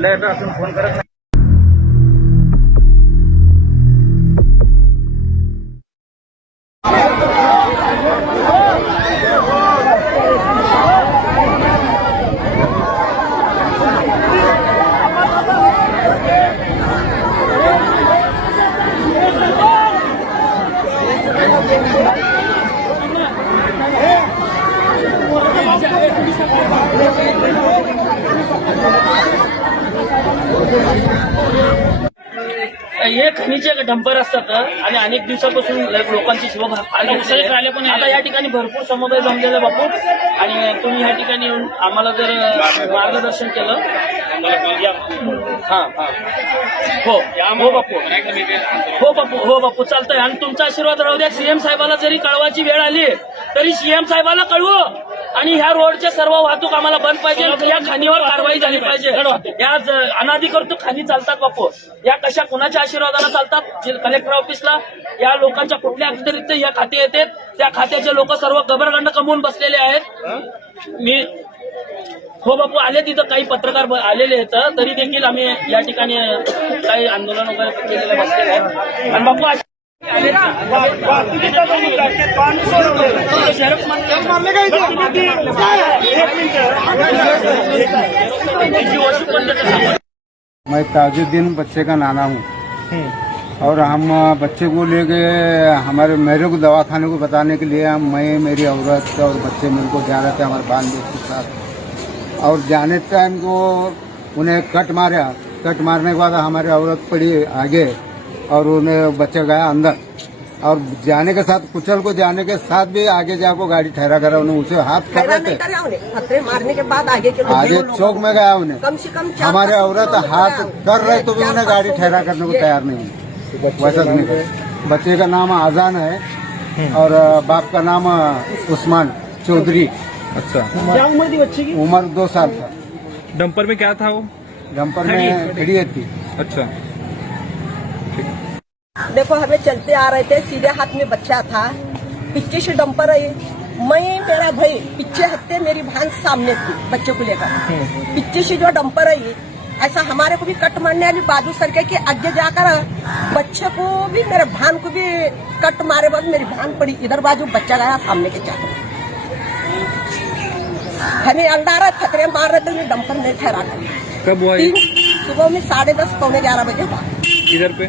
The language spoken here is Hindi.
એટલે એટલે ફોન કરે हे खनिजे डंपर असतात आणि अनेक दिवसापासून लोकांची शिव आता या ठिकाणी भरपूर समुदाय जमलेला बापू. आणि तुम्ही या ठिकाणी येऊन आम्हाला जर मार्गदर्शन केलं. हा हा. हो. हो बापू. हो बापू हो बापू. चालतंय. आणि तुमचा आशीर्वाद राहू द्या. सीएम साहेबाला जरी कळवायची वेळ आली तरी सीएम साहेबाला कळवू. आणि ह्या रोडचे सर्व वाहतूक आम्हाला बंद पाहिजे. या खाणीवर कारवाई झाली पाहिजे. या अनाधिकृत खाणी चालतात बापू. या कशा कुणाच्या आशीर्वादाला चालतात? कलेक्टर ऑफिसला. या लोकांच्या कुठल्या अतिरिक्त या खाते येतात त्या खात्याचे लोक सर्व गबरगंड कमवून बसलेले आहेत. मी हो बापू आले तिथं काही पत्रकार आलेले आहेत. तरी देखील आम्ही या ठिकाणी काही आंदोलन वगैरे केलेले बसलेले आहेत. आणि बापू आज- शरफ मैं ताजुद्दीन बच्चे का नाना हूँ। और हम बच्चे को लेके हमारे मेरे को दवाखाने को बताने के लिए हम मैं मेरी औरत और बच्चे मेरे को जा रहे थे हमारे बाल के साथ। और जाने टाइम को उन्हें कट मारा। कट मारने के बाद हमारी औरत पड़ी आगे और उन्हें बच्चा गया अंदर। और जाने के साथ कुचल को जाने के साथ भी आगे जाको गाड़ी ठहरा करा उन्हें उसे हाथ कर रहे नहीं थे उन्हें। खतरे मारने के बाद आगे के आगे चौक में गया उन्हें। कम से कम हमारे औरत हाथ कर रहे तो भी उन्हें गाड़ी ठहरा करने को तैयार नहीं है। वैसा नहीं बच्चे का नाम आजान है और बाप का नाम उस्मान चौधरी। अच्छा। क्या उम्र थी बच्चे की? उम्र दो साल था। डंपर में क्या था वो? डंपर में खड़ी थी अच्छा। देखो हमें चलते आ रहे थे सीधे हाथ में बच्चा था। पीछे से डंपर आई। मैं मेरा भाई पीछे हफ़्ते मेरी भान सामने थी बच्चे को लेकर। पीछे से जो डंपर आई ऐसा हमारे को भी कट मारने वाली बाजू सरके के आगे जाकर बच्चे को भी मेरे भान को भी कट मारे बाद मेरी भान पड़ी। इधर बाजू बच्चा गया सामने के चाकू हमें अंडा रहा खतरे मार रहे थे डंपर नहीं ठहरा कर। कब हुआ सुबह में साढ़े दस पौने ग्यारह बजे हुआ। इधर पे?